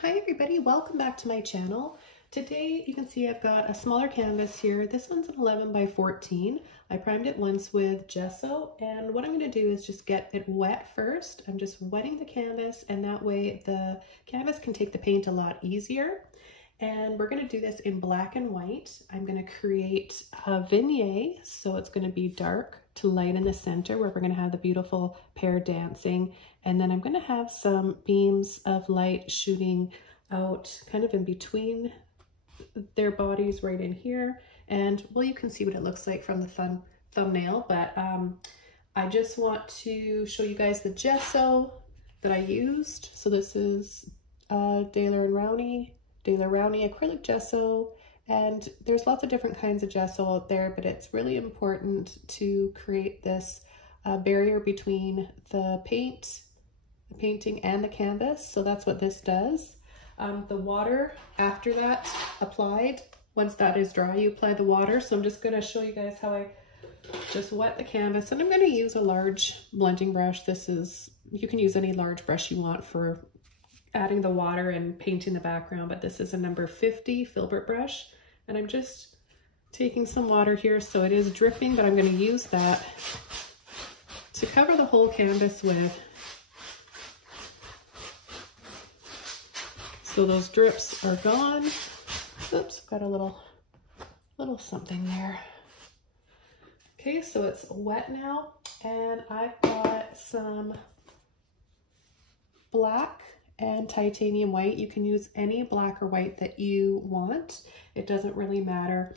Hi everybody, welcome back to my channel. Today you can see I've got a smaller canvas here. This one's an 11 by 14. I primed it once with gesso, and what I'm going to do is just get it wet first. I'm just wetting the canvas, and that way the canvas can take the paint a lot easier. And we're going to do this in black and white. I'm going to create a vignette, so it's going to be dark to light in the center where we're going to have the beautiful pair dancing. And then I'm going to have some beams of light shooting out kind of in between their bodies right in here. And well, you can see what it looks like from the thumbnail, but I just want to show you guys the gesso that I used. So this is Daler Rowney acrylic gesso, and there's lots of different kinds of gesso out there, but it's really important to create this barrier between the painting and the canvas. So that's what this does. The water after that applied, once that is dry, you apply the water. So I'm just going to show you guys how I just wet the canvas, and I'm going to use a large blending brush. You can use any large brush you want for adding the water and painting the background, but this is a number 50 filbert brush, and I'm just taking some water here, so it is dripping, but I'm going to use that to cover the whole canvas with, so those drips are gone. Oops, got a little something there. Okay, so it's wet now, and I've got some black and titanium white. You can use any black or white that you want. It doesn't really matter.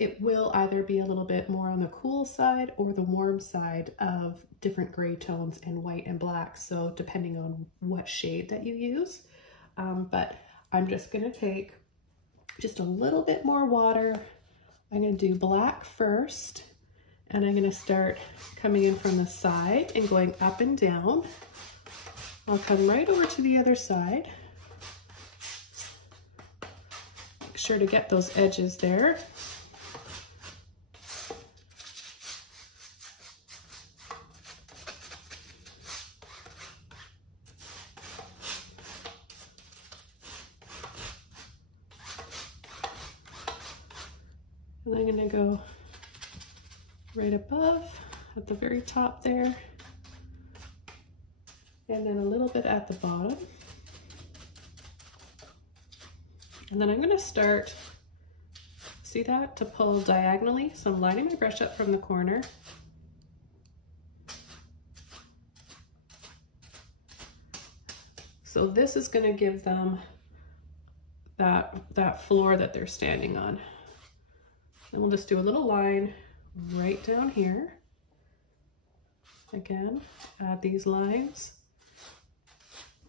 It will either be a little bit more on the cool side or the warm side of different gray tones in white and black, so depending on what shade that you use. But I'm just going to take just a little bit more water. I'm going to do black first, and I'm going to start coming in from the side and going up and down. I'll come right over to the other side. Make sure to get those edges there. And I'm going to go right above at the very top there, and then a little bit at the bottom. And then I'm going to start, see that, to pull diagonally. So I'm lining my brush up from the corner. So this is going to give them that floor that they're standing on. And we'll just do a little line right down here. Again, add these lines.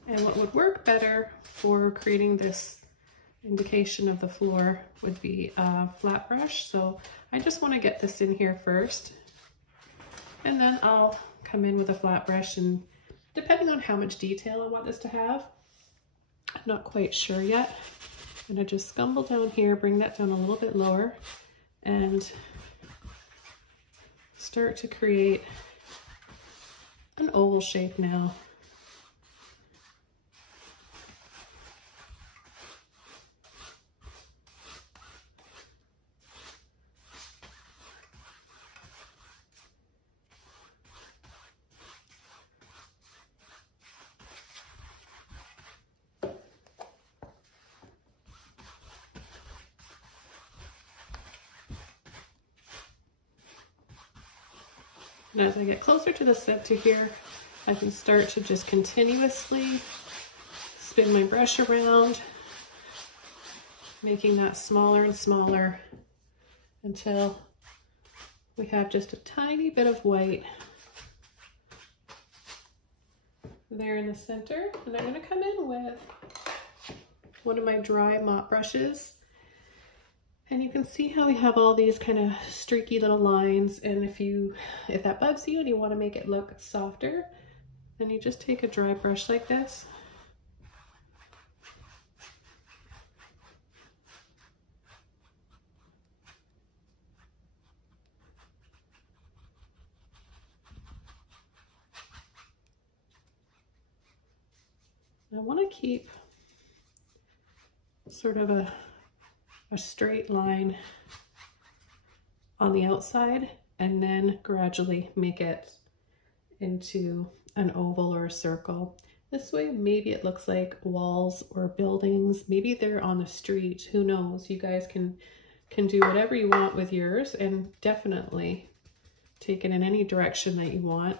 And what would work better for creating this indication of the floor would be a flat brush. So I just want to get this in here first, and then I'll come in with a flat brush, and depending on how much detail I want this to have, I'm not quite sure yet. I'm going to just scumble down here, bring that down a little bit lower, and start to create an oval shape now. And as I get closer to the center here, I can start to just continuously spin my brush around, making that smaller and smaller until we have just a tiny bit of white there in the center. And I'm going to come in with one of my dry mop brushes. And you can see how we have all these kind of streaky little lines, and if that bugs you and you want to make it look softer, then you just take a dry brush like this. I want to keep sort of a straight line on the outside, and then gradually make it into an oval or a circle. This way, maybe it looks like walls or buildings. Maybe they're on the street. Who knows? You guys can do whatever you want with yours, and definitely take it in any direction that you want.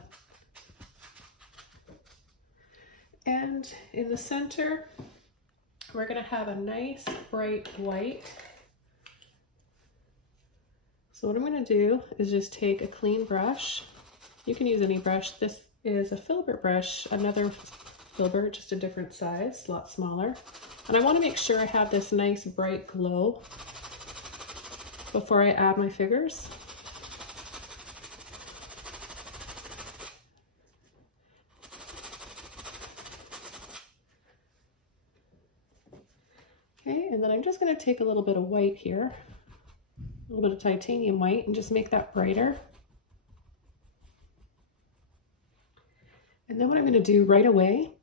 And in the center, we're going to have a nice bright white. So what I'm going to do is just take a clean brush. You can use any brush. This is a filbert brush, another filbert, just a different size, a lot smaller. And I want to make sure I have this nice bright glow before I add my figures. Okay, and then I'm just going to take a little bit of white here, a little bit of titanium white, and just make that brighter. And then what I'm going to do right away,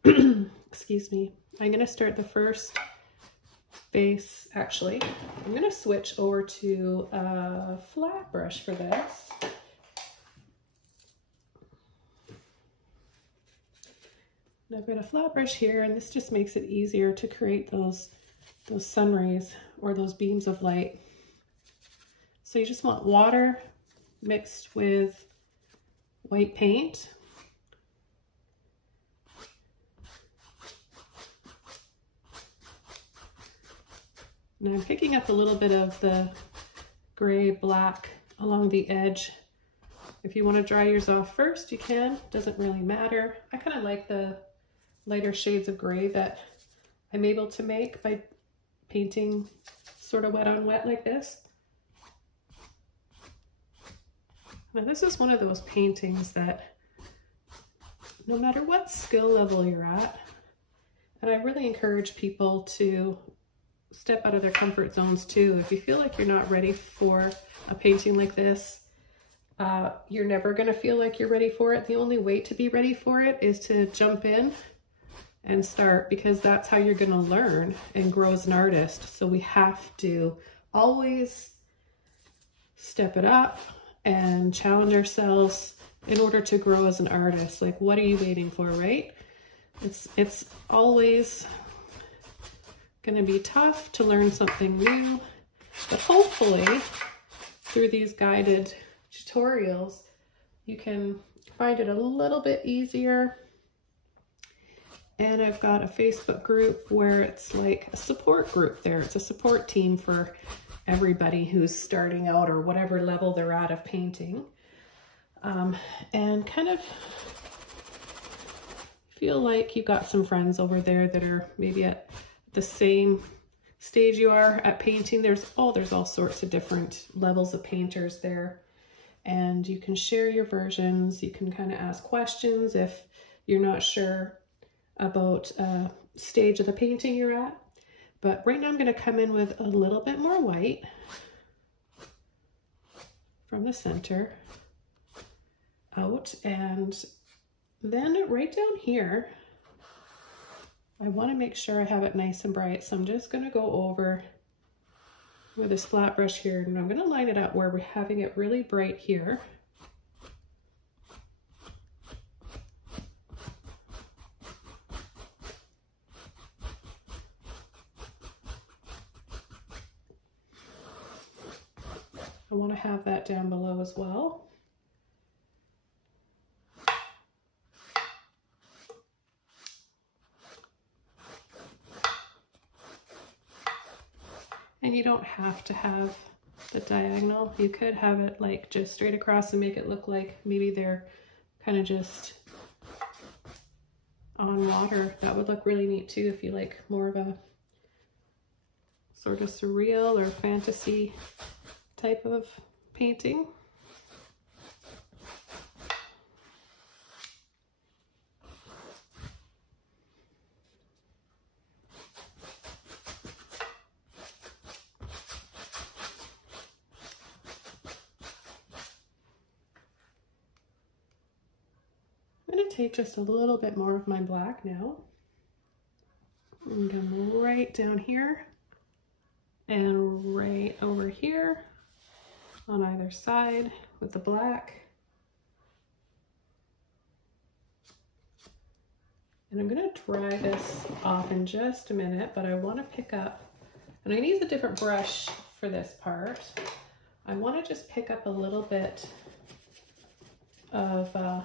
excuse me, I'm going to start the first base. Actually, I'm going to switch over to a flat brush for this. And I've got a flat brush here, and this just makes it easier to create those sun rays or those beams of light. So you just want water mixed with white paint. And I'm picking up a little bit of the gray, black along the edge. If you want to dry yours off first, you can. Doesn't really matter. I kind of like the lighter shades of gray that I'm able to make by painting sort of wet on wet like this. Now this is one of those paintings that no matter what skill level you're at, and I really encourage people to step out of their comfort zones too. If you feel like you're not ready for a painting like this, you're never going to feel like you're ready for it. The only way to be ready for it is to jump in and start, because that's how you're going to learn and grow as an artist. So we have to always step it up and challenge ourselves in order to grow as an artist. Like, what are you waiting for, right? It's always going to be tough to learn something new, but hopefully through these guided tutorials you can find it a little bit easier. And I've got a Facebook group where it's like a support group there. It's a support team for everybody who's starting out or whatever level they're at of painting, and kind of feel like you've got some friends over there that are maybe at the same stage you are at painting. There's all sorts of different levels of painters there, and you can share your versions. You can kind of ask questions if you're not sure about a stage of the painting you're at. But right now I'm going to come in with a little bit more white from the center out, and then right down here I want to make sure I have it nice and bright. So I'm just going to go over with this flat brush here, and I'm going to line it up where we're having it really bright here. I want to have that down below as well. And you don't have to have the diagonal. You could have it like just straight across and make it look like maybe they're kind of just on water. That would look really neat too if you like more of a sort of surreal or fantasy type of painting. I'm going to take just a little bit more of my black now and come right down here and right over here on either side with the black. And I'm gonna dry this off in just a minute, but I wanna pick up, and I'm gonna use a different brush for this part. I wanna just pick up a little bit of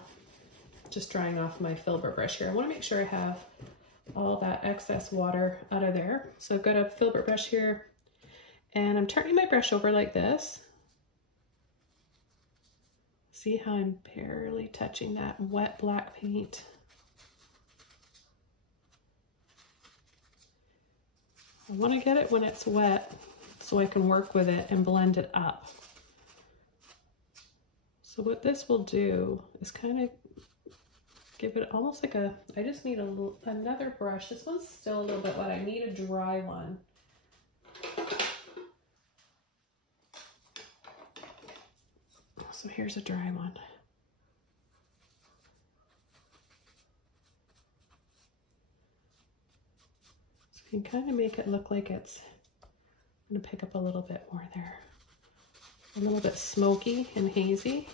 just drying off my filbert brush here. I wanna make sure I have all that excess water out of there. So I've got a filbert brush here, and I'm turning my brush over like this. See how I'm barely touching that wet black paint? I want to get it when it's wet so I can work with it and blend it up. So what this will do is kind of give it almost like a, I just need another brush. This one's still a little bit wet. I need a dry one. So here's a dry one. You can kind of make it look like it's, I'm gonna pick up a little bit more there. A little bit smoky and hazy.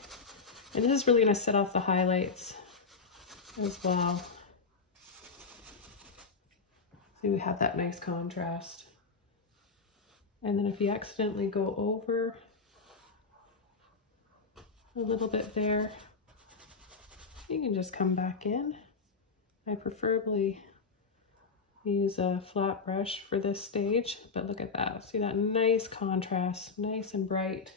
And this is really gonna set off the highlights as well. So we have that nice contrast. And then if you accidentally go over a little bit there, you can just come back in. I preferably use a flat brush for this stage, but look at that. See that nice contrast, nice and bright.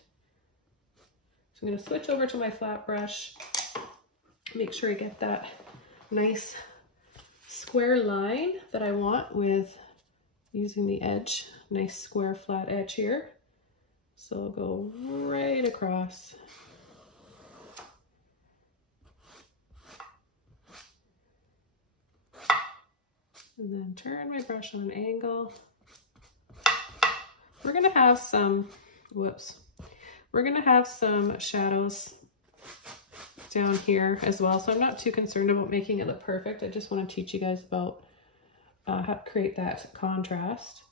So I'm going to switch over to my flat brush, make sure I get that nice square line that I want with using the edge, nice square flat edge here. So I'll go right across. And then turn my brush on an angle. We're gonna have some, we're gonna have some shadows down here as well. So I'm not too concerned about making it look perfect. I just wanna teach you guys about how to create that contrast.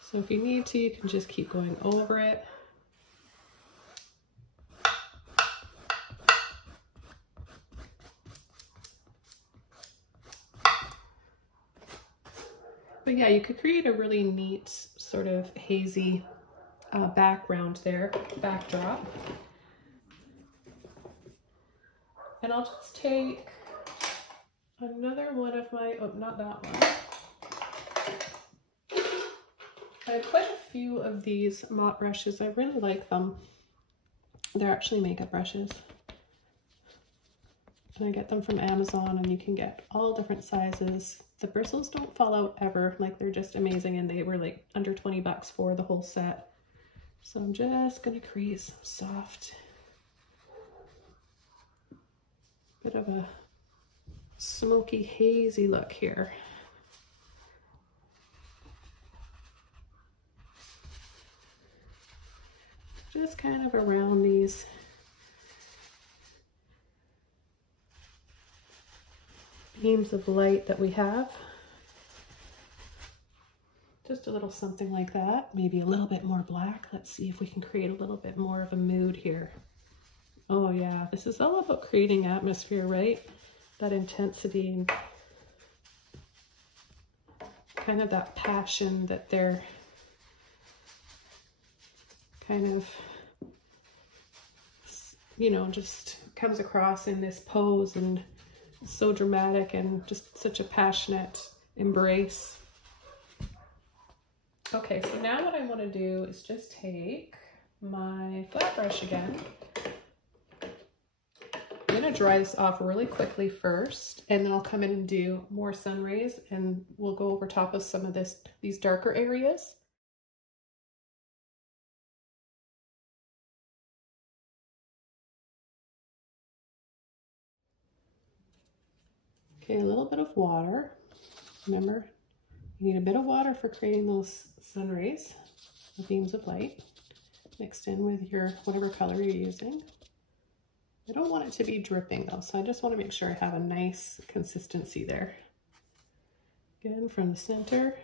So if you need to, you can just keep going over it. But yeah, you could create a really neat sort of hazy background there, backdrop. And I'll just take another one of my, oh, not that one. I have quite a few of these mop brushes. I really like them. They're actually makeup brushes. And I get them from Amazon, and you can get all different sizes. The bristles don't fall out ever, like they're just amazing, and they were like under 20 bucks for the whole set. So I'm just gonna create some soft, bit of a smoky, hazy look here. Just kind of around these beams of light that we have. Just a little something like that, maybe a little bit more black. Let's see if we can create a little bit more of a mood here. Oh yeah, this is all about creating atmosphere, right? That intensity and kind of that passion that they're kind of, you know, just comes across in this pose, and so dramatic and just such a passionate embrace. Okay, so now what I want to do is just take my flat brush again. I'm going to dry this off really quickly first, and then I'll come in and do more sun rays, and we'll go over top of some of these darker areas. Okay, a little bit of water. Remember, you need a bit of water for creating those sun rays, the beams of light, mixed in with your whatever color you're using. I don't want it to be dripping though, so I just want to make sure I have a nice consistency there. Again, from the center.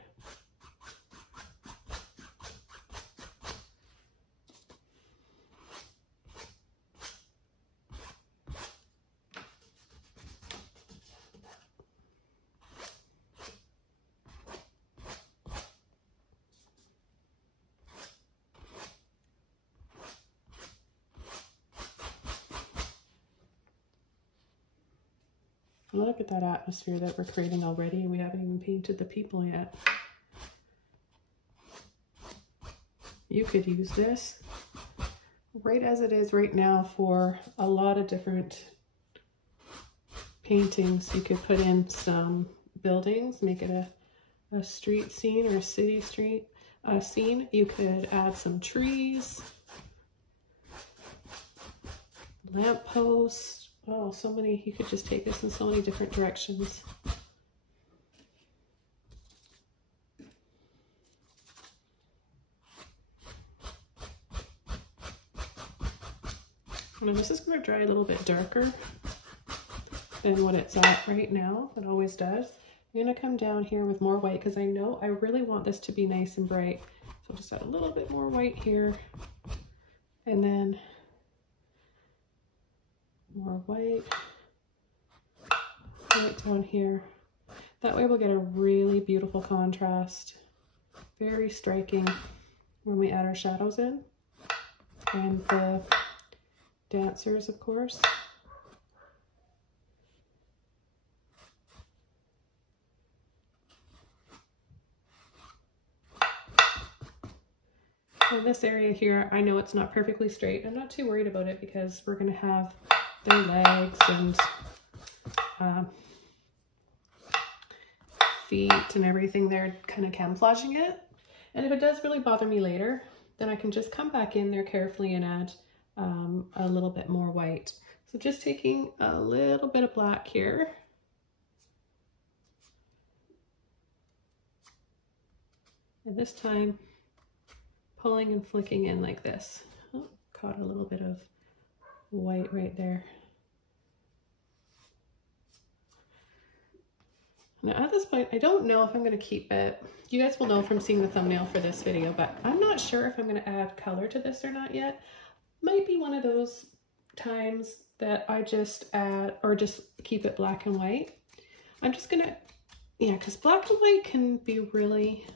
Look at that atmosphere that we're creating already, and we haven't even painted the people yet. You could use this right as it is right now for a lot of different paintings. You could put in some buildings, make it a street scene or a city street scene. You could add some trees, lampposts. Oh, so many. You could just take this in so many different directions. And this is going to dry a little bit darker than what it's at right now. It always does. I'm going to come down here with more white because I know I really want this to be nice and bright. So just add a little bit more white here, and then more white right down here. That way we'll get a really beautiful contrast. Very striking when we add our shadows in. And the dancers, of course. In this area here, I know it's not perfectly straight. I'm not too worried about it because we're going to have their legs and feet and everything there, kind of camouflaging it. And if it does really bother me later, then I can just come back in there carefully and add a little bit more white. So just taking a little bit of black here. And this time pulling and flicking in like this. Oh, caught a little bit of white right there. Now at this point, I don't know if I'm going to keep it. You guys will know from seeing the thumbnail for this video, but I'm not sure if I'm going to add color to this or not yet. Might be one of those times that I just add or just keep it black and white. I'm just going to, yeah, because black and white can be really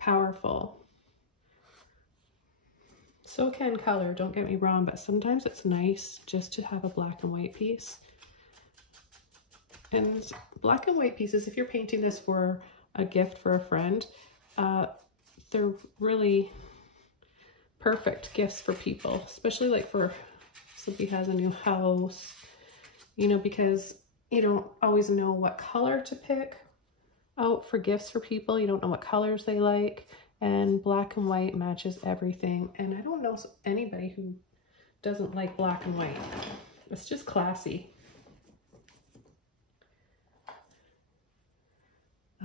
powerful. So can color, don't get me wrong, but sometimes it's nice just to have a black and white piece. And black and white pieces, if you're painting this for a gift for a friend, they're really perfect gifts for people, especially like for somebody has a new house, you know, because you don't always know what color to pick out for gifts for people. You don't know what colors they like, and black and white matches everything. And I don't know anybody who doesn't like black and white. It's just classy.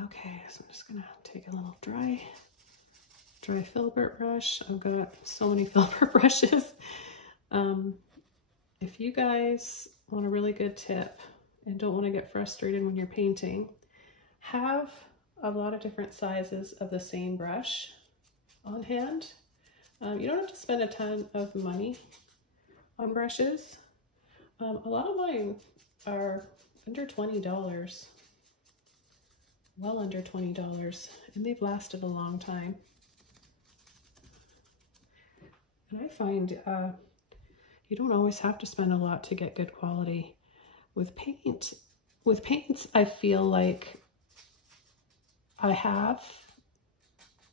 Okay, so I'm just gonna take a little dry filbert brush. I've got so many filbert brushes. If you guys want a really good tip and don't want to get frustrated when you're painting, have a lot of different sizes of the same brush on hand. You don't have to spend a ton of money on brushes. A lot of mine are under $20, well under $20, and they've lasted a long time. And I find you don't always have to spend a lot to get good quality. With paints, I feel like I have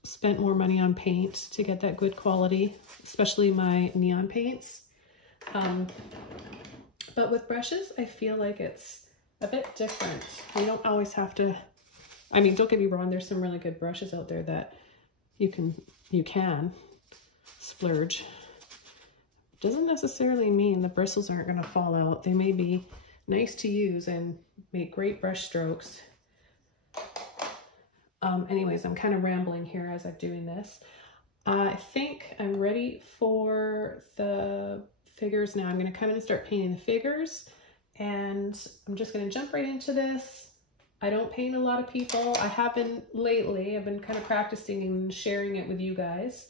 spent more money on paint to get that good quality, especially my neon paints. But with brushes, I feel like it's a bit different. You don't always have to, I mean, don't get me wrong, there's some really good brushes out there that you can splurge. Doesn't necessarily mean the bristles aren't going to fall out. They may be nice to use and make great brush strokes. Anyways, I'm kind of rambling here as I'm doing this. I think I'm ready for the figures now. I'm going to come in and start painting the figures, and I'm just going to jump right into this. I don't paint a lot of people. I have been lately. I've been kind of practicing and sharing it with you guys.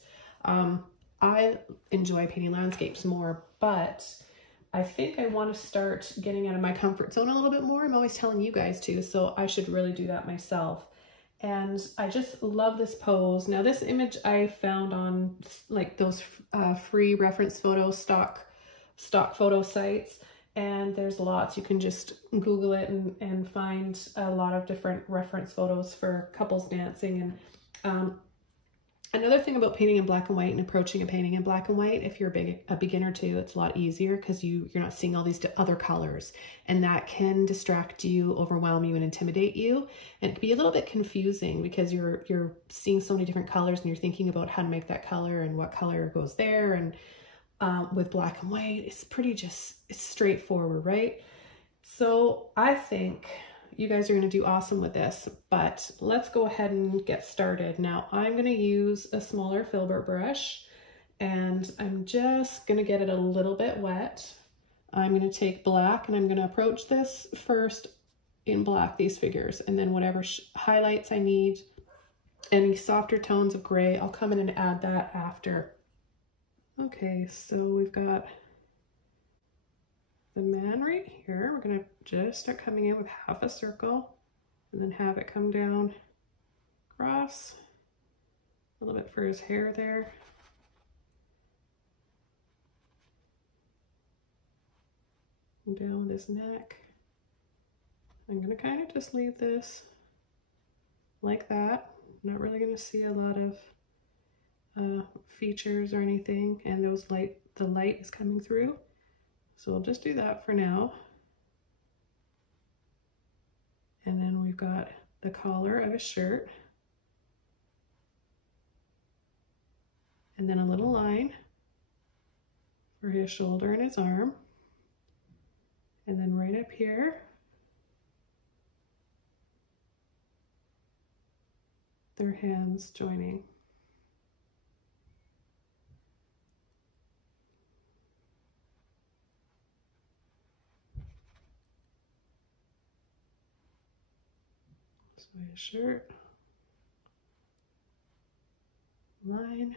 I enjoy painting landscapes more, but I think I want to start getting out of my comfort zone a little bit more. I'm always telling you guys to, so I should really do that myself. And I just love this pose. Now this image I found on like those free reference photo stock photo sites, and there's lots. You can just Google it and find a lot of different reference photos for couples dancing. And another thing about painting in black and white and approaching a painting in black and white, if you're a beginner too, it's a lot easier because you're not seeing all these other colors, and that can distract you, overwhelm you, and intimidate you. And it can be a little bit confusing because you're seeing so many different colors and you're thinking about how to make that color and what color goes there. And with black and white, it's it's straightforward, right? So I think you guys are going to do awesome with this, but let's go ahead and get started. Now I'm going to use a smaller filbert brush, and I'm just going to get it a little bit wet. I'm going to take black and I'm going to approach this first in black, these figures, and then whatever highlights I need, any softer tones of gray, I'll come in and add that after. Okay, so we've got the man right here. We're gonna just start coming in with half a circle and then have it come down across a little bit for his hair there. And down his neck. I'm gonna kind of just leave this like that. I'm not really gonna see a lot of features or anything, and the light is coming through, so we'll just do that for now. And then we've got the collar of his shirt, and then a little line for his shoulder and his arm, and then right up here their hands joining. So his shirt, line.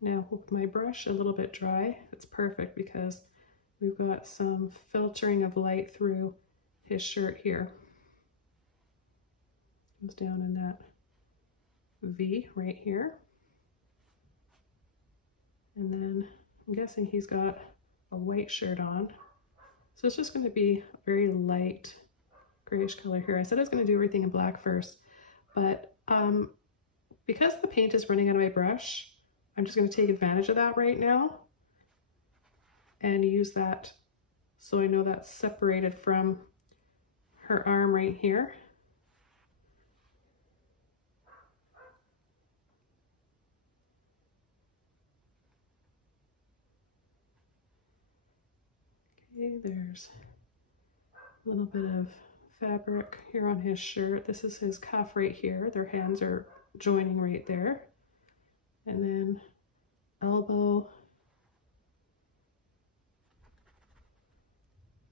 Now with my brush a little bit dry, it's perfect because we've got some filtering of light through his shirt here. Comes down in that V right here. And then I'm guessing he's got a white shirt on. So it's just going to be a very light grayish color here. I said I was going to do everything in black first, but because the paint is running out of my brush, I'm just going to take advantage of that right now and use that so I know that's separated from her arm right here. Okay, there's a little bit of fabric here on his shirt. This is his cuff right here. Their hands are joining right there. And then elbow.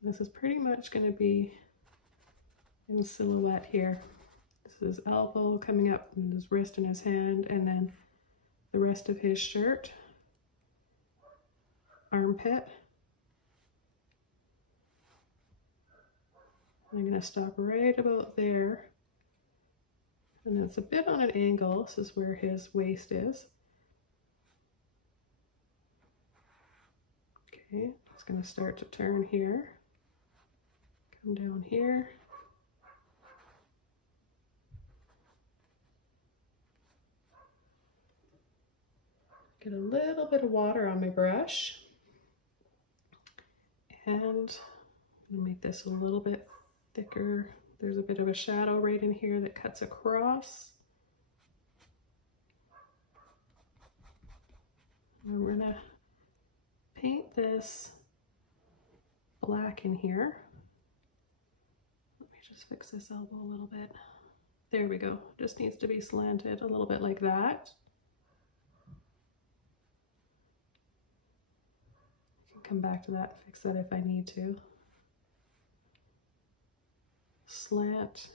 This is pretty much going to be in silhouette here. This is elbow coming up and his wrist and his hand, and then the rest of his shirt, armpit. I'm going to stop right about there, and it's a bit on an angle. This is where his waist is. Okay, it's going to start to turn here, come down here. Get a little bit of water on my brush, and I'm going to make this a little bit thicker. There's a bit of a shadow right in here that cuts across. And we're gonna paint this black in here. Let me just fix this elbow a little bit. There we go. Just needs to be slanted a little bit like that. I can come back to that and fix that if I need to. Slant,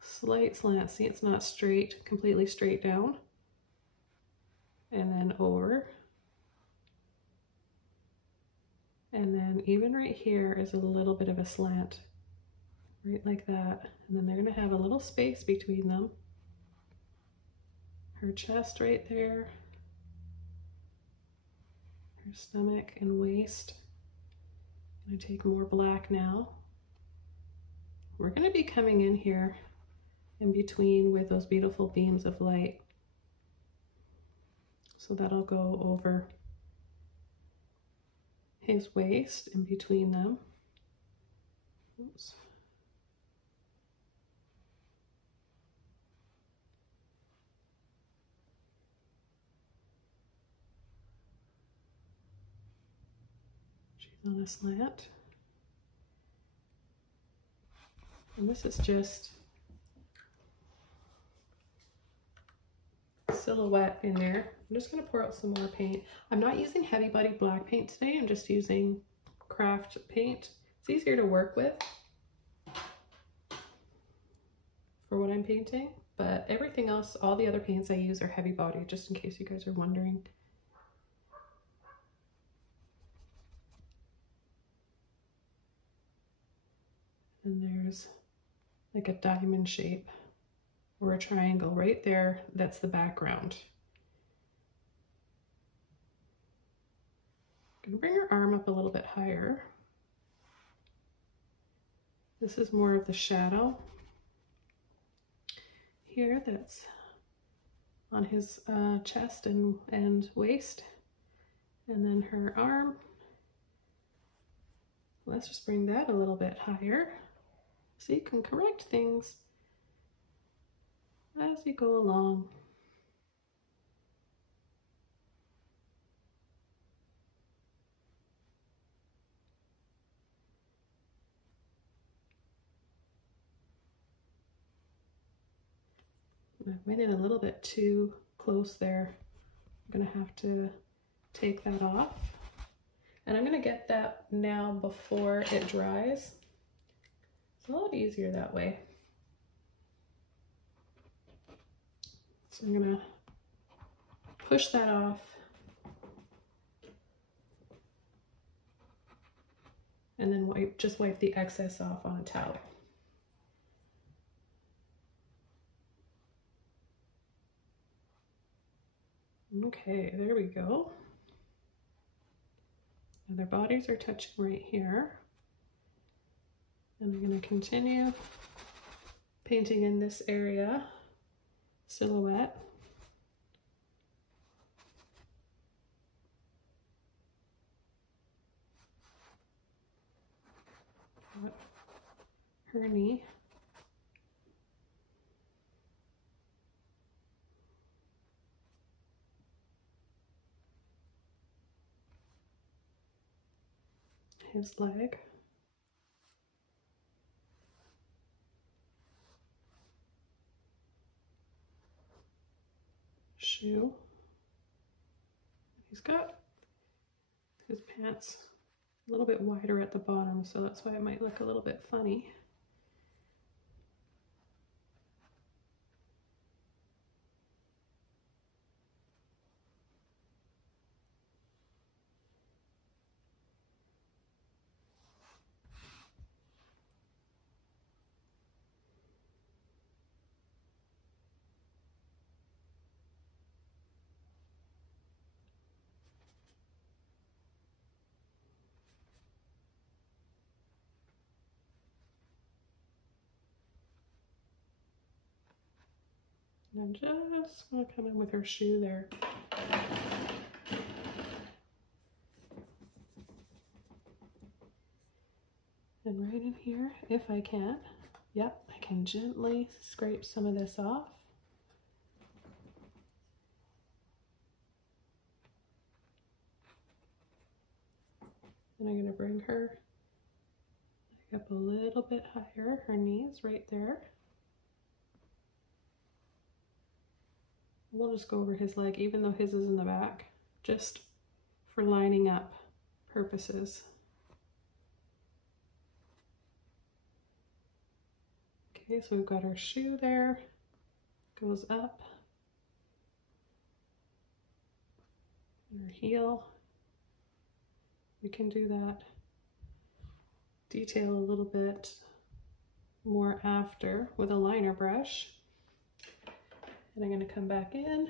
slight slant. See, it's not straight, completely straight down. And then over. And then even right here is a little bit of a slant, right like that. And then they're going to have a little space between them. Her chest right there. her stomach and waist. I'm going to take more black now. We're going to be coming in here in between with those beautiful beams of light. So that'll go over his waist in between them. Oops. She's on a slant. And this is just silhouette in there. I'm just going to pour out some more paint. I'm not using heavy body black paint today. I'm just using craft paint. It's easier to work with for what I'm painting, but everything else, all the other paints I use are heavy body, just in case you guys are wondering. And there's like a diamond shape or a triangle right there. That's the background. I'm gonna bring her arm up a little bit higher. This is more of the shadow here that's on his chest and waist. And then her arm. Let's just bring that a little bit higher so you can correct things as you go along. I made it a little bit too close there. I'm gonna have to take that off. And I'm gonna get that now before it dries. It's a lot easier that way. So I'm gonna push that off. And then just wipe the excess off on a towel. Okay, there we go. And their bodies are touching right here. And I'm going to continue painting in this area, silhouette. Got her knee. His leg. Shoe. He's got his pants a little bit wider at the bottom, so that's why it might look a little bit funny. And I'm just going to come in with her shoe there. And right in here, if I can, yep, I can gently scrape some of this off. And I'm going to bring her up a little bit higher, her knees right there. We'll just go over his leg, even though his is in the back, just for lining up purposes. Okay, so we've got our shoe there, goes up, and her heel. We can do that detail a little bit more after with a liner brush. And I'm going to come back in,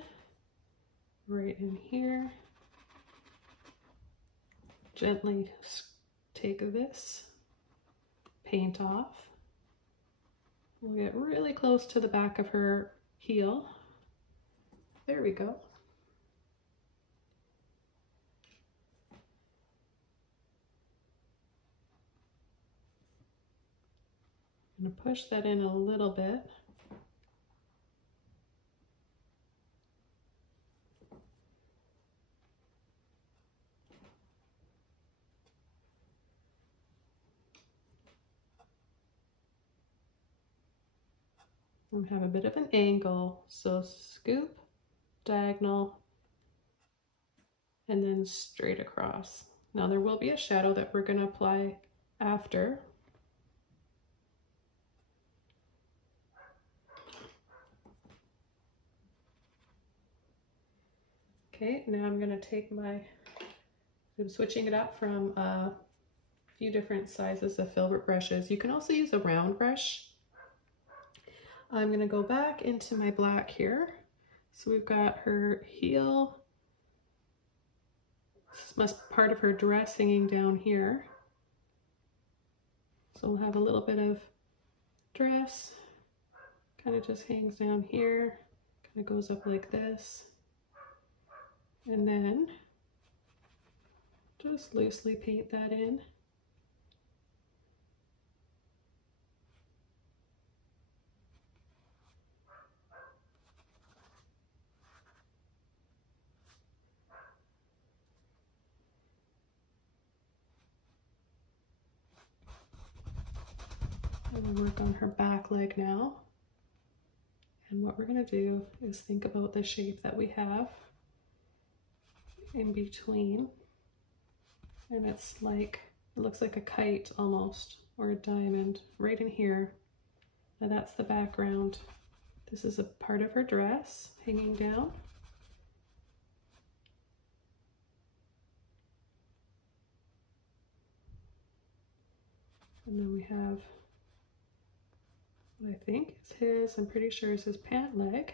right in here, gently take this paint off. We'll get really close to the back of her heel. There we go. I'm going to push that in a little bit. And have a bit of an angle, so scoop, diagonal, and then straight across. Now there will be a shadow that we're going to apply after. Okay, now I'm going to take I'm switching it up from a few different sizes of filbert brushes. You can also use a round brush. I'm going to go back into my black here. So we've got her heel. This must be part of her dress hanging down here. So we'll have a little bit of dress. Kind of just hangs down here. Kind of goes up like this. And then just loosely paint that in. I'm going to work on her back leg now. And what we're going to do is think about the shape that we have in between. And it's like, it looks like a kite almost, or a diamond right in here. Now that's the background. This is a part of her dress hanging down. And then we have what I think is his, I'm pretty sure is his pant leg.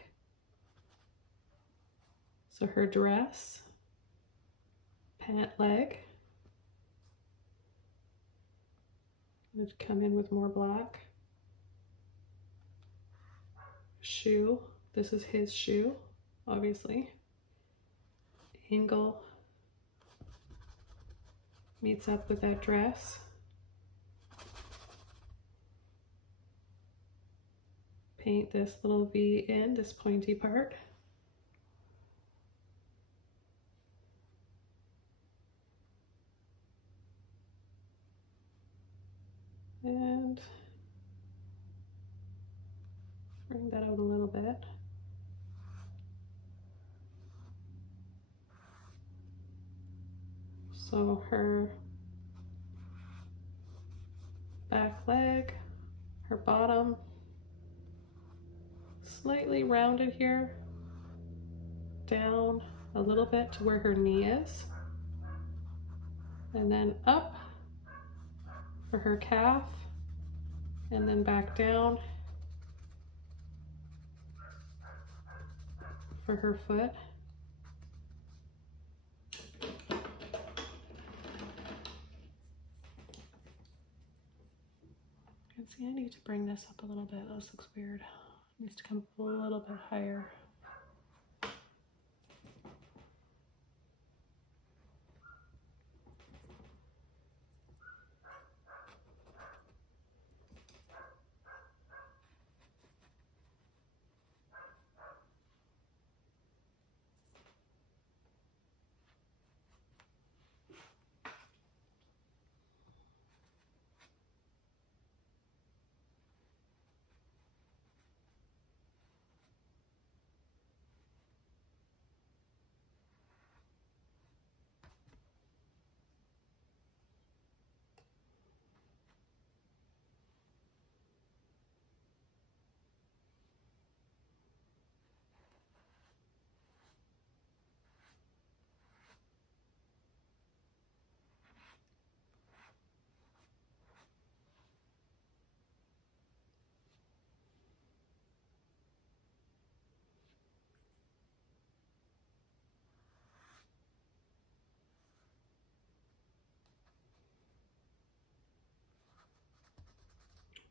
So her dress, pant leg. Would come in with more black. Shoe, this is his shoe, obviously. Angle meets up with that dress. Paint this little V in, this pointy part. And bring that out a little bit. So her back leg, her bottom, slightly rounded here, down a little bit to where her knee is, and then up for her calf, and then back down for her foot. And see, I need to bring this up a little bit. This looks weird. It needs to come up a little bit higher.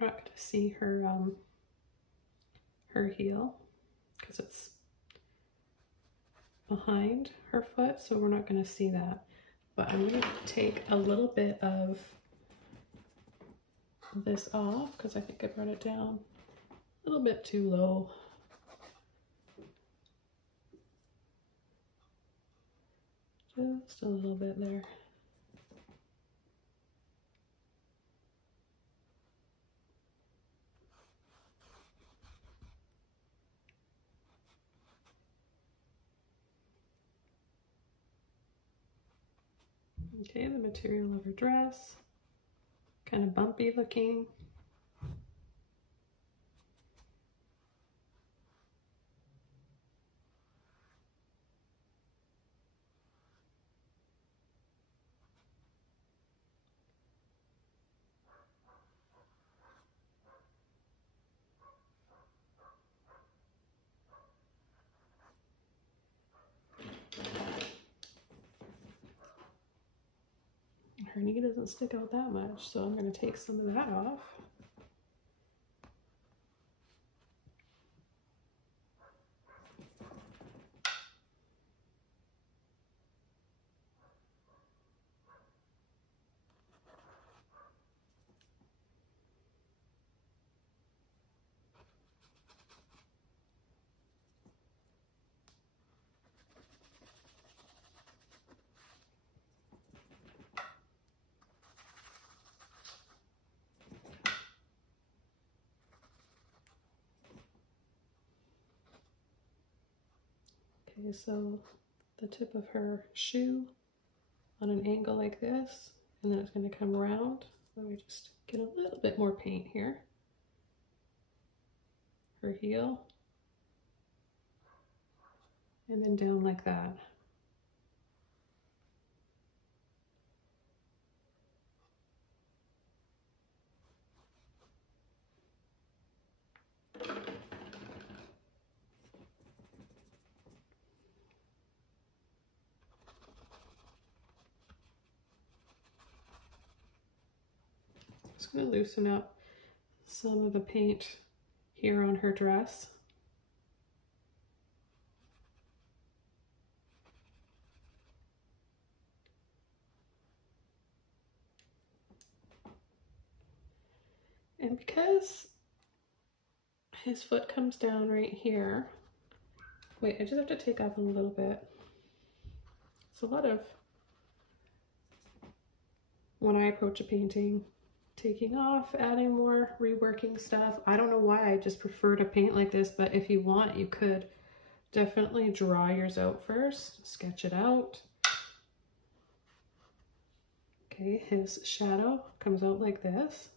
We're not going to see her heel because it's behind her foot, so we're not going to see that. But I'm going to take a little bit of this off because I think I brought it down a little bit too low. Just a little bit there. Okay, the material of her dress, kind of bumpy looking. Her knee doesn't stick out that much, so I'm going to take some of that off. Okay, so the tip of her shoe on an angle like this, and then it's going to come around. Let me just get a little bit more paint here. Her heel, and then down like that. Just going to loosen up some of the paint here on her dress. And because his foot comes down right here, wait, I just have to take off a little bit. It's a lot of, when I approach a painting, taking off, adding more, reworking stuff. I don't know why I just prefer to paint like this, but if you want, you could definitely draw yours out first, sketch it out. Okay, his shadow comes out like this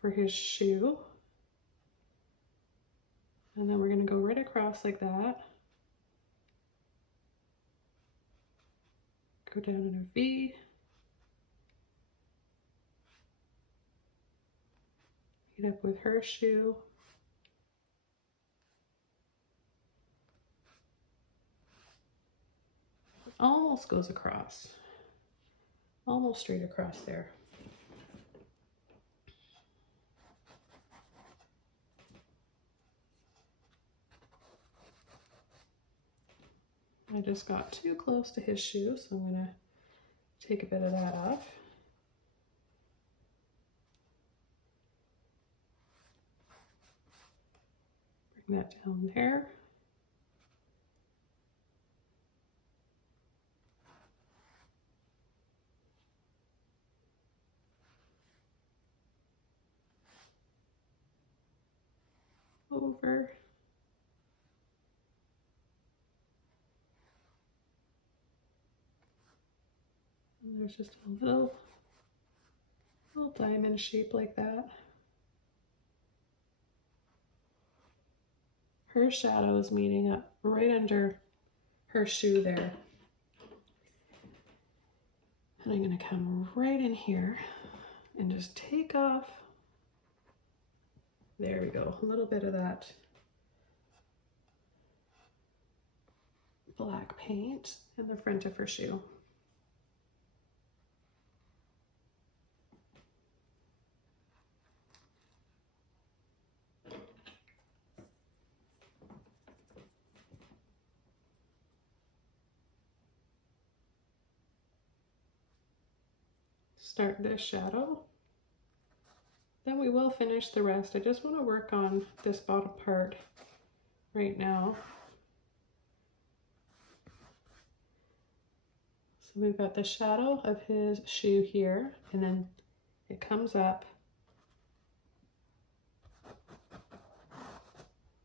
for his shoe. And then we're going to go right across like that. Go down in a V. Meet up with her shoe. Almost goes across. Almost straight across there. I just got too close to his shoe, so I'm going to take a bit of that off. Bring that down there. Over. And there's just a little diamond shape like that. Her shadow is meeting up right under her shoe there. And I'm going to come right in here and just take off. There we go, a little bit of that black paint in the front of her shoe. start this shadow. Then we will finish the rest. I just want to work on this bottom part right now. So we've got the shadow of his shoe here, and then it comes up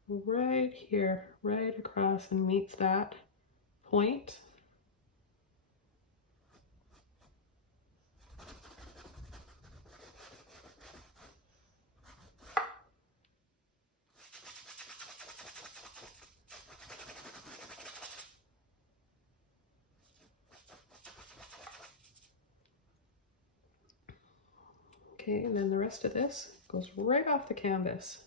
right here, right across, and meets that point. Okay, and then the rest of this goes right off the canvas.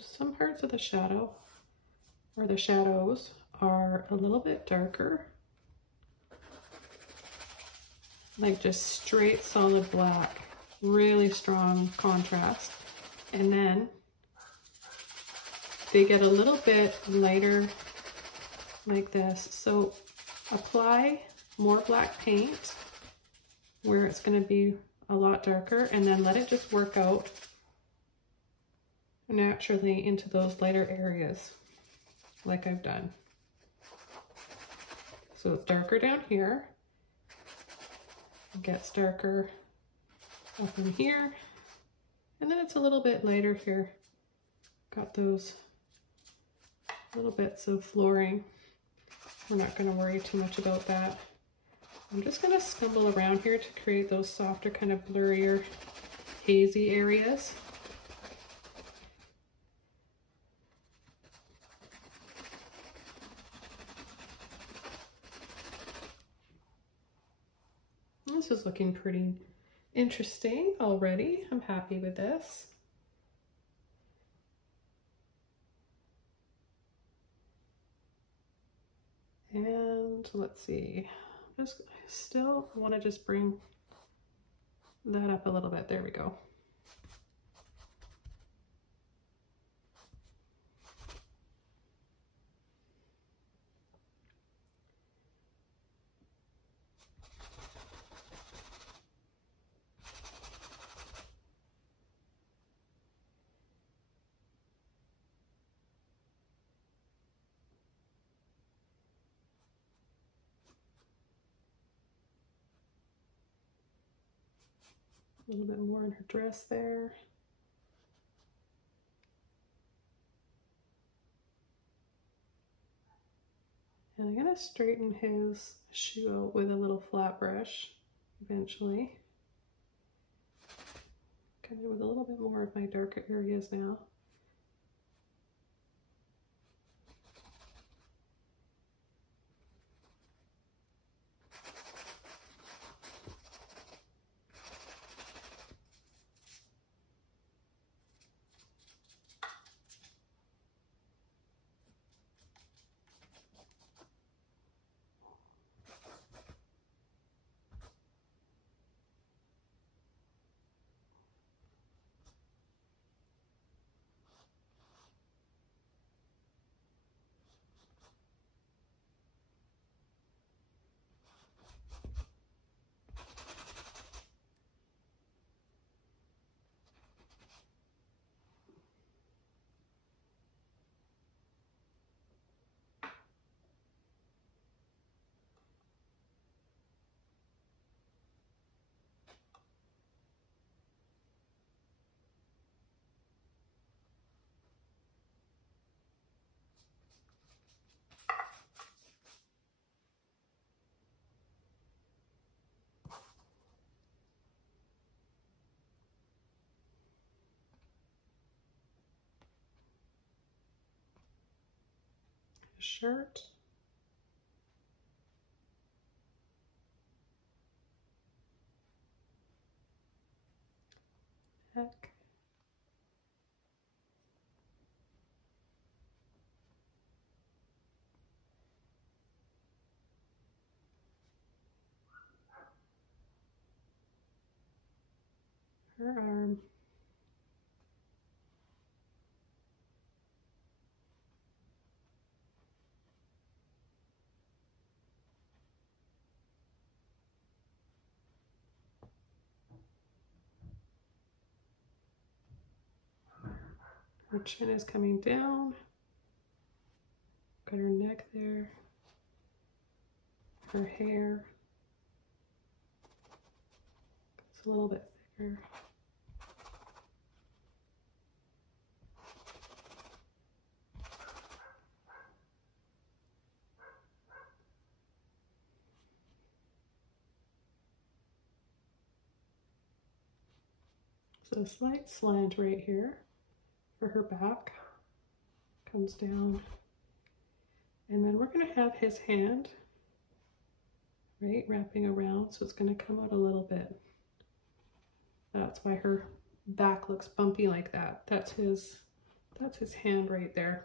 Some parts of the shadow, or the shadows, are a little bit darker, like just straight solid black, really strong contrast. And then they get a little bit lighter like this. So apply more black paint where it's going to be a lot darker, and then let it just work out naturally into those lighter areas like I've done. So it's darker down here, it gets darker up in here, and then it's a little bit lighter here. Got those little bits of flooring. We're not going to worry too much about that. I'm just going to stumble around here to create those softer, kind of blurrier, hazy areas. This is looking pretty interesting already. I'm happy with this. And let's see, just still want to just bring that up a little bit. There we go. A little bit more in her dress there. And I'm going to straighten his shoe out with a little flat brush eventually. Kind of with a little bit more of my darker areas now. Shirt. neck. Her arm. Her chin is coming down. Got her neck there. Her hair. It's a little bit thicker. So a slight slant right here for her back. Comes down. And then we're going to have his hand, right, wrapping around, so it's going to come out a little bit. That's why her back looks bumpy like that. That's his hand right there.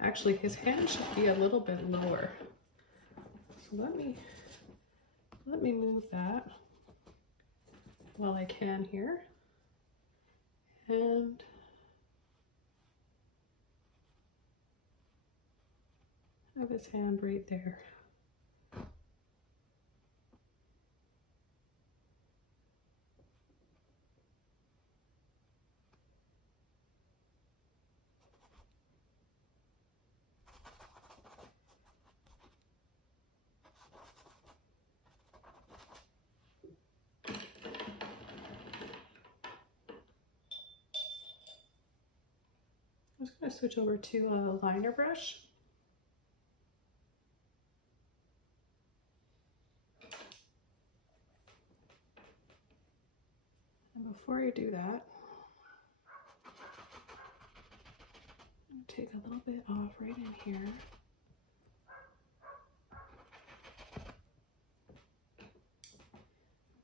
Actually, his hand should be a little bit lower. So let me move that while I can here. And have his hand right there. I'm just going to switch over to a liner brush. And before I do that, I'm going to take a little bit off right in here.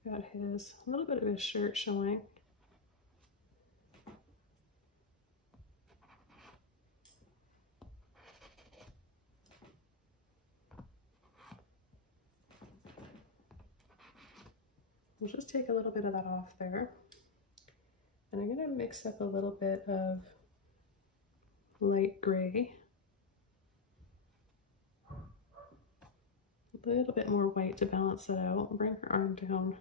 Got a little bit of his shirt showing. We'll just take a little bit of that off there. And I'm going to mix up a little bit of light gray. A little bit more white to balance it out. Bring her arm down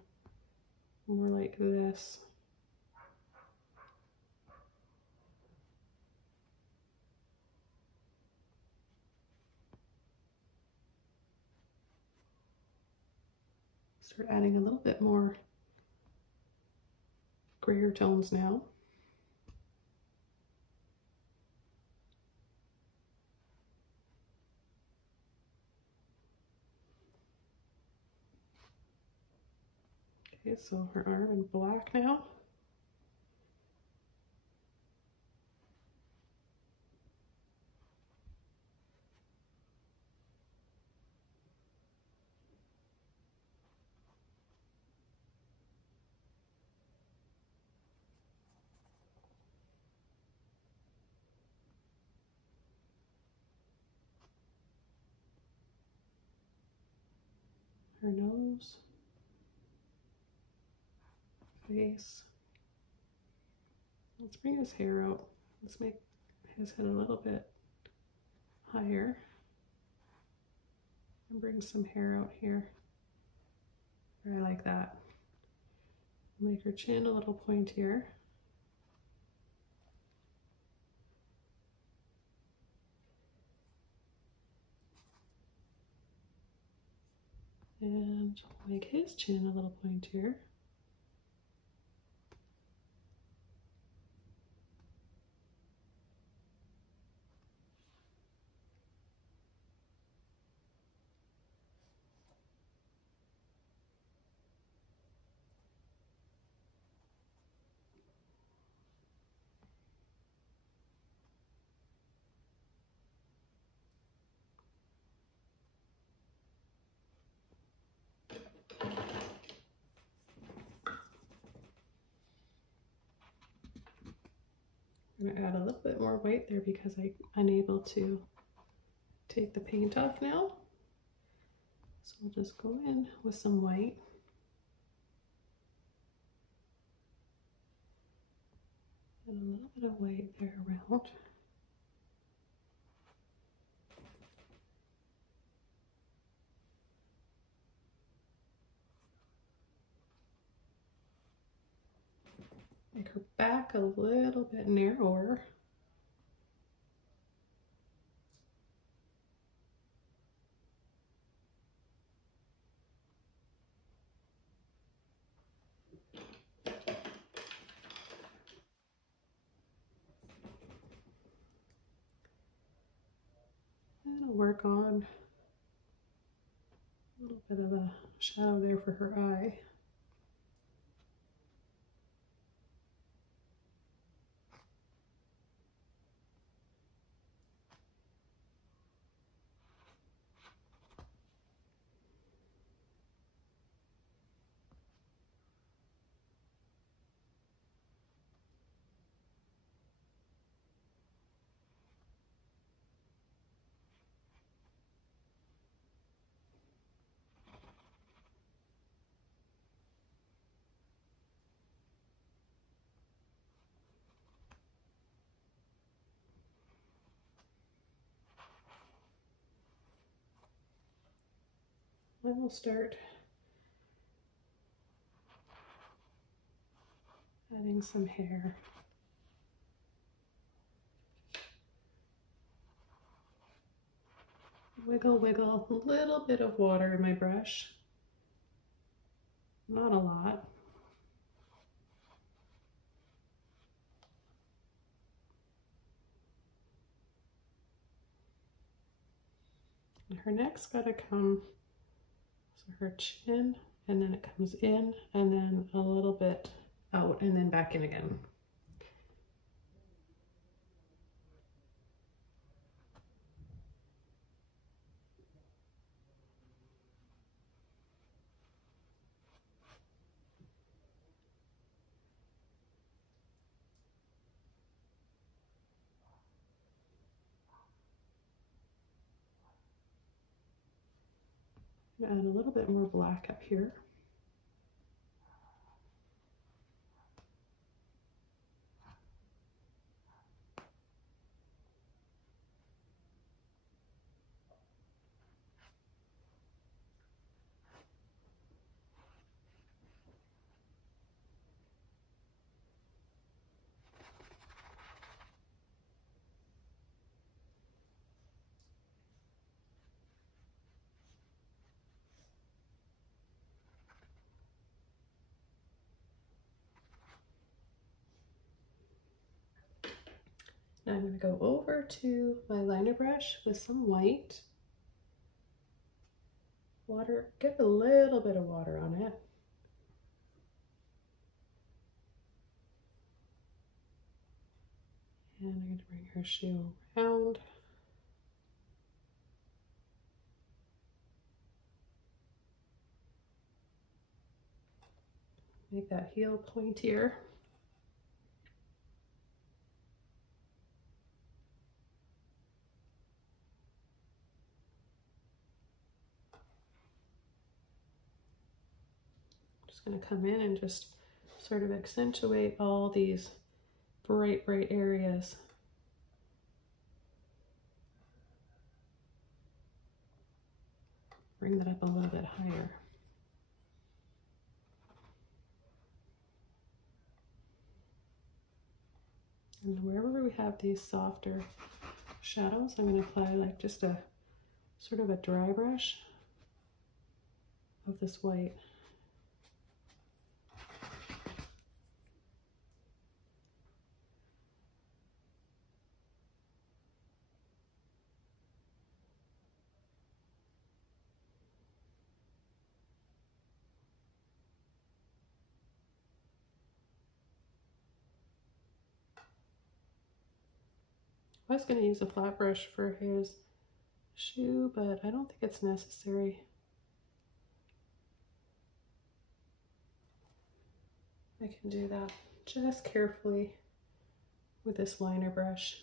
more like this. Start adding a little bit more grayer tones now. Okay, so her arm in black now. Her nose, face. Let's bring his hair out. Let's make his head a little bit higher. And bring some hair out here. I like that. Make her chin a little pointier. And make his chin a little pointier. I'm going to add a little bit more white there because I'm unable to take the paint off now. So we'll just go in with some white. And a little bit of white there around. Make her back a little bit narrower. And I'll work on a little bit of a shadow there for her eye. Then we'll start adding some hair. Wiggle, wiggle, a little bit of water in my brush. Not a lot. And her neck's gotta come, so her chin, and then it comes in, and then a little bit out, and then back in again. Add a little bit more black up here. Now I'm going to go over to my liner brush with some white. Water, get a little bit of water on it. And I'm going to bring her shoe around. Make that heel pointier. Going to come in and just sort of accentuate all these bright, bright areas. Bring that up a little bit higher. And wherever we have these softer shadows, I'm going to apply like just a sort of a dry brush of this white. I was going to use a flat brush for his shoe, but I don't think it's necessary. I can do that just carefully with this liner brush.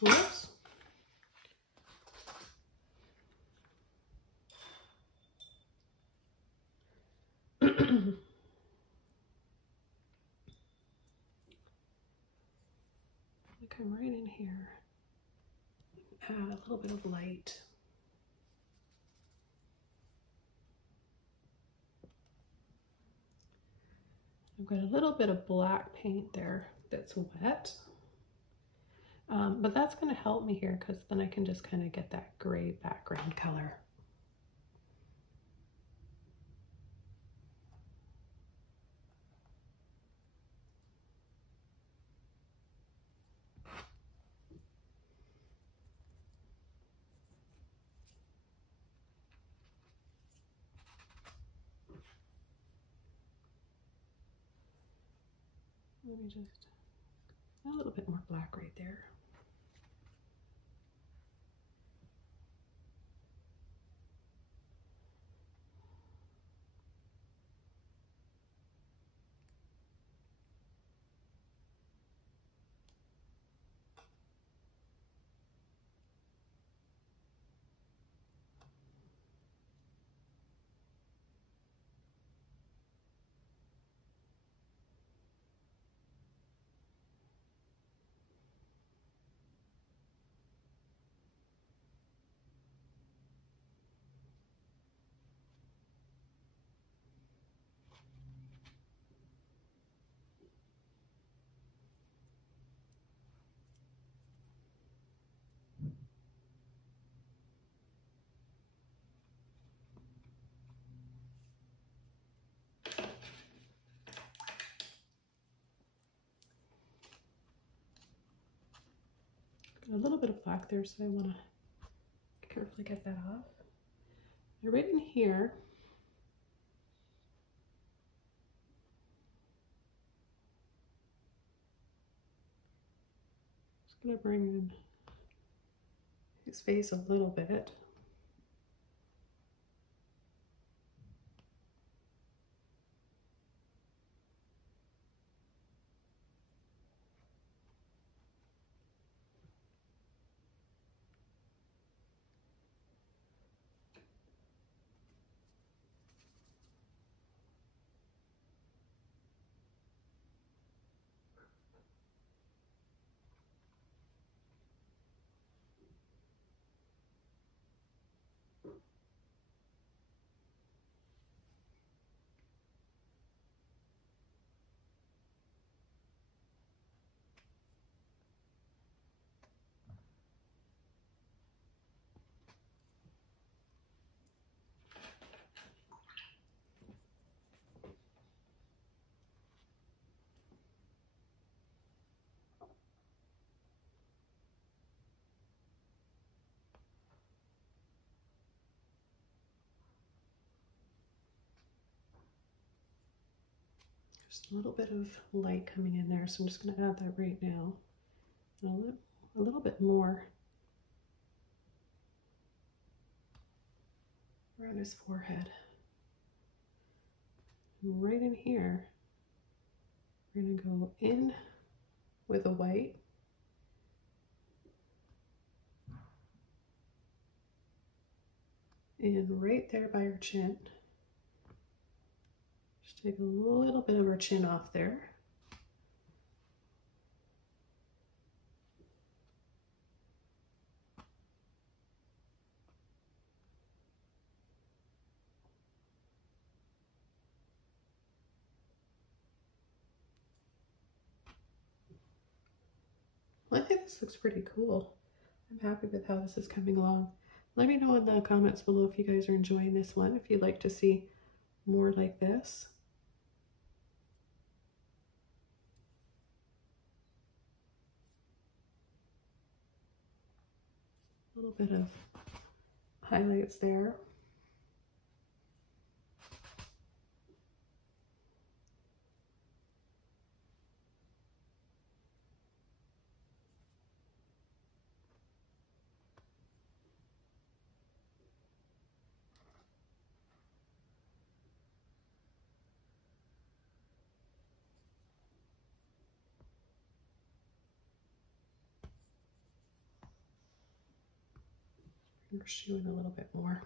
Whoops. Come right in here, add a little bit of light. I've got a little bit of black paint there that's wet, but that's going to help me here because then I can just kind of get that gray background color. Let me just a little bit more black right there. A little bit of black there, so I want to carefully get that off. Now right in here, just going to bring in his face a little bit. Just a little bit of light coming in there, so I'm just going to add that right now. And a little bit more around his forehead. And right in here, we're going to go in with a white. And right there by her chin. Just take a little bit of her chin off there. Well, I think this looks pretty cool. I'm happy with how this is coming along. Let me know in the comments below if you guys are enjoying this one, if you'd like to see more like this. A little bit of highlights there. Your shoe in a little bit more.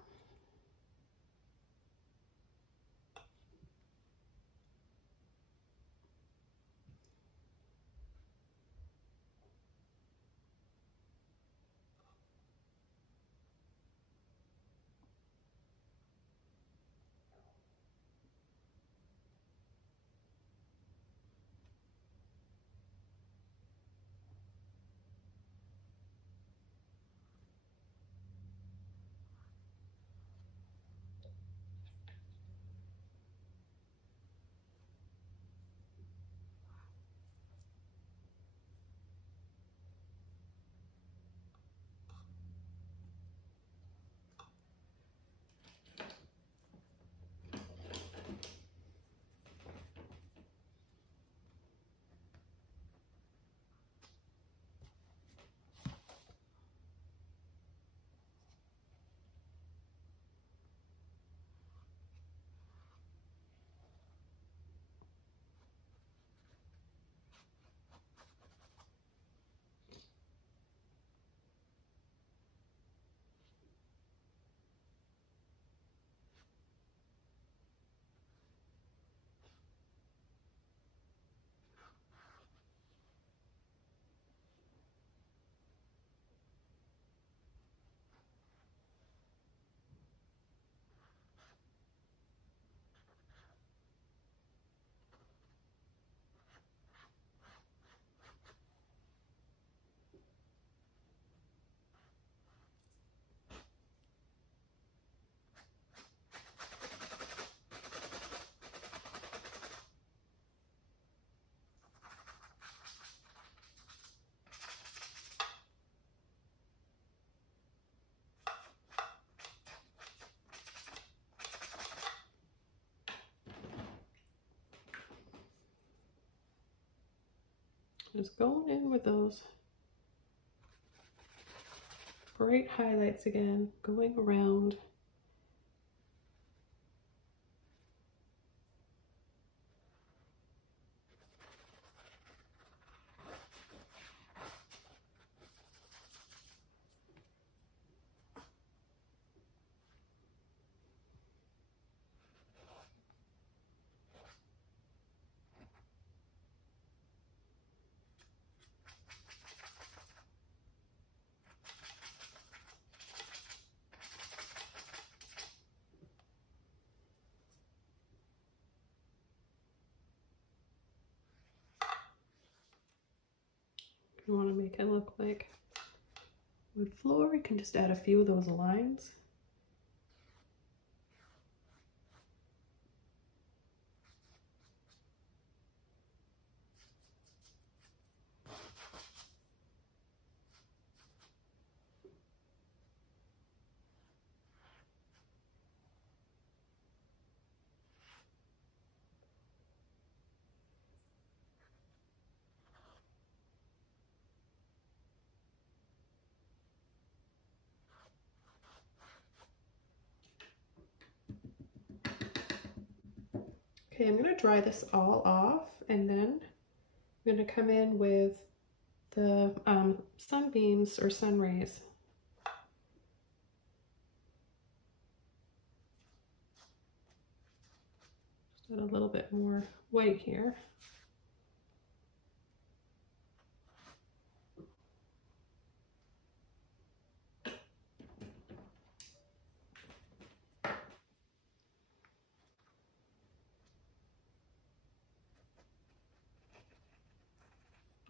Just going in with those bright highlights again, going around. You want to make it look like wood floor, you can just add a few of those lines. Okay, I'm going to dry this all off, and then I'm going to come in with the sunbeams or sun rays. Just add a little bit more white here.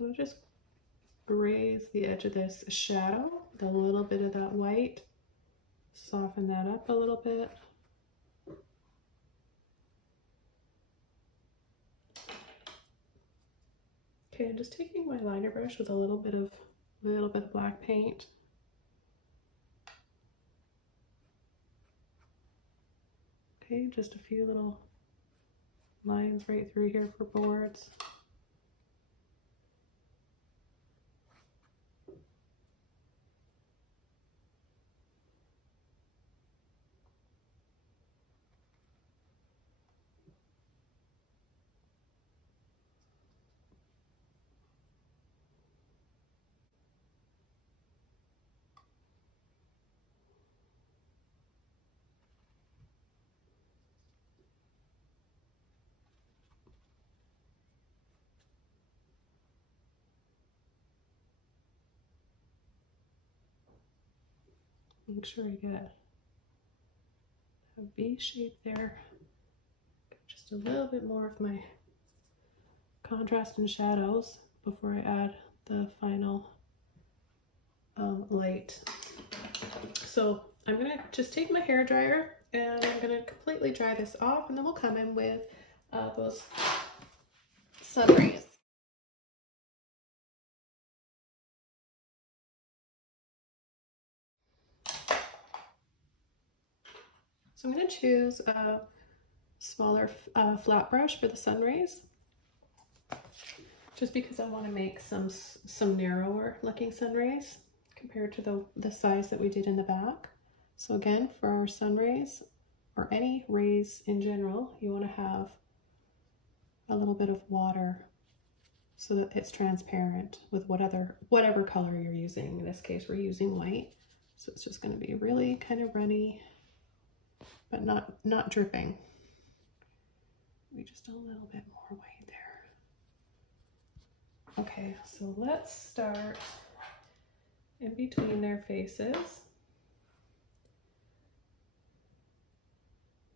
I'll just graze the edge of this shadow with a little bit of that white, soften that up a little bit. Okay, I'm just taking my liner brush with a little bit of black paint. Okay, just a few little lines right through here for boards. Make sure I get a V shape there. Just a little bit more of my contrast and shadows before I add the final light. So I'm gonna just take my hair dryer and I'm gonna completely dry this off, and then we'll come in with those sun rays. So I'm gonna choose a smaller flat brush for the sun rays, just because I want to make some narrower looking sun rays compared to the size that we did in the back. So again, for our sun rays, or any rays in general, you want to have a little bit of water so that it's transparent with whatever color you're using. In this case, we're using white, so it's just going to be really kind of runny, but not dripping. Maybe just a little bit more white there. Okay, so let's start in between their faces.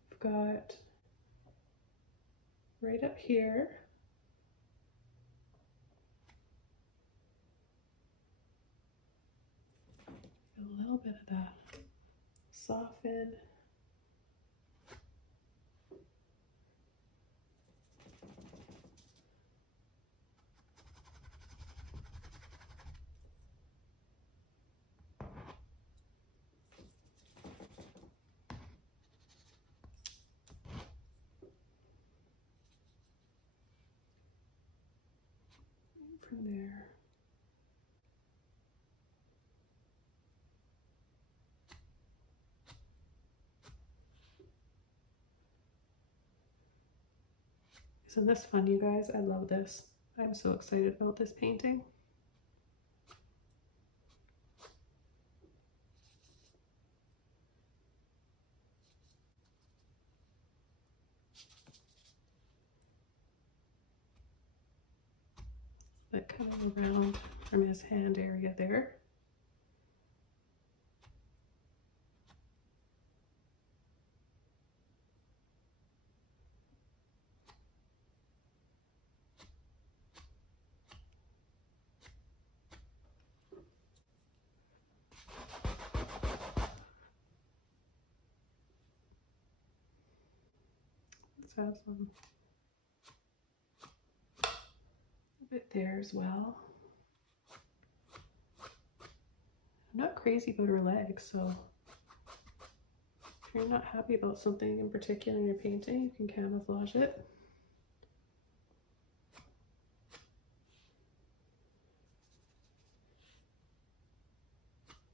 We've got right up here, a little bit of that soften. From there. Isn't this fun, you guys? I love this. I'm so excited about this painting. But coming around from his hand area there. Let's have some a bit there as well. I'm not crazy about her legs, so if you're not happy about something in particular in your painting, you can camouflage it.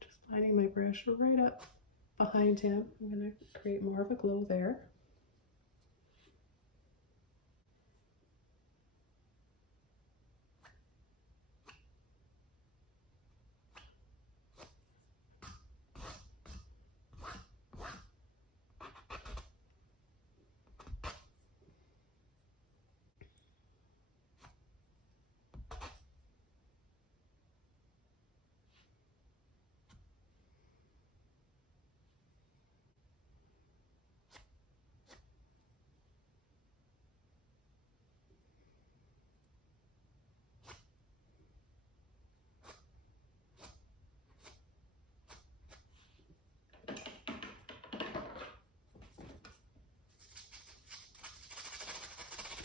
Just lining my brush right up behind him. I'm going to create more of a glow there.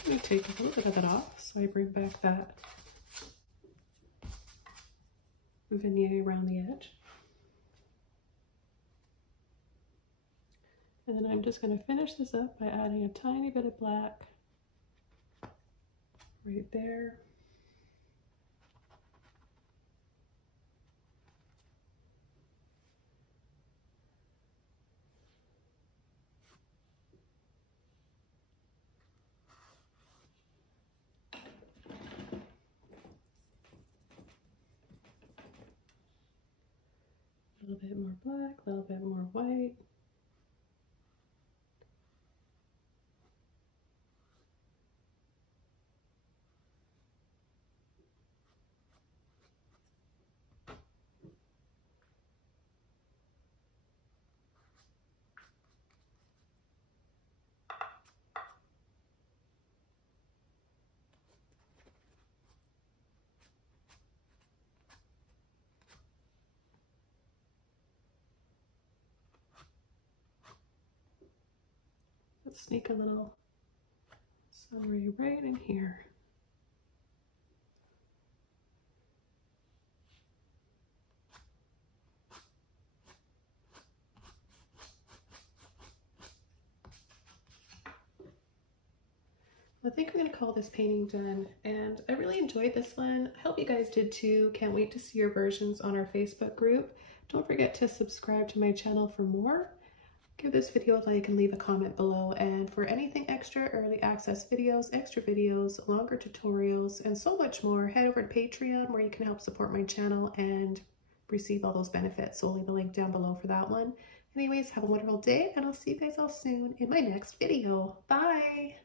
I'm going to take a little bit of that off, so I bring back that vignette around the edge. And then I'm just going to finish this up by adding a tiny bit of black right there. A little bit more black, a little bit more white. Let's sneak a little summary right in here. I think I'm going to call this painting done, and I really enjoyed this one. I hope you guys did too. Can't wait to see your versions on our Facebook group. Don't forget to subscribe to my channel for more. Give this video a like and leave a comment below. And for anything extra, early access videos, extra videos, longer tutorials, and so much more, head over to Patreon where you can help support my channel and receive all those benefits. So I'll leave a link down below for that one. Anyways, have a wonderful day, and I'll see you guys all soon in my next video. Bye!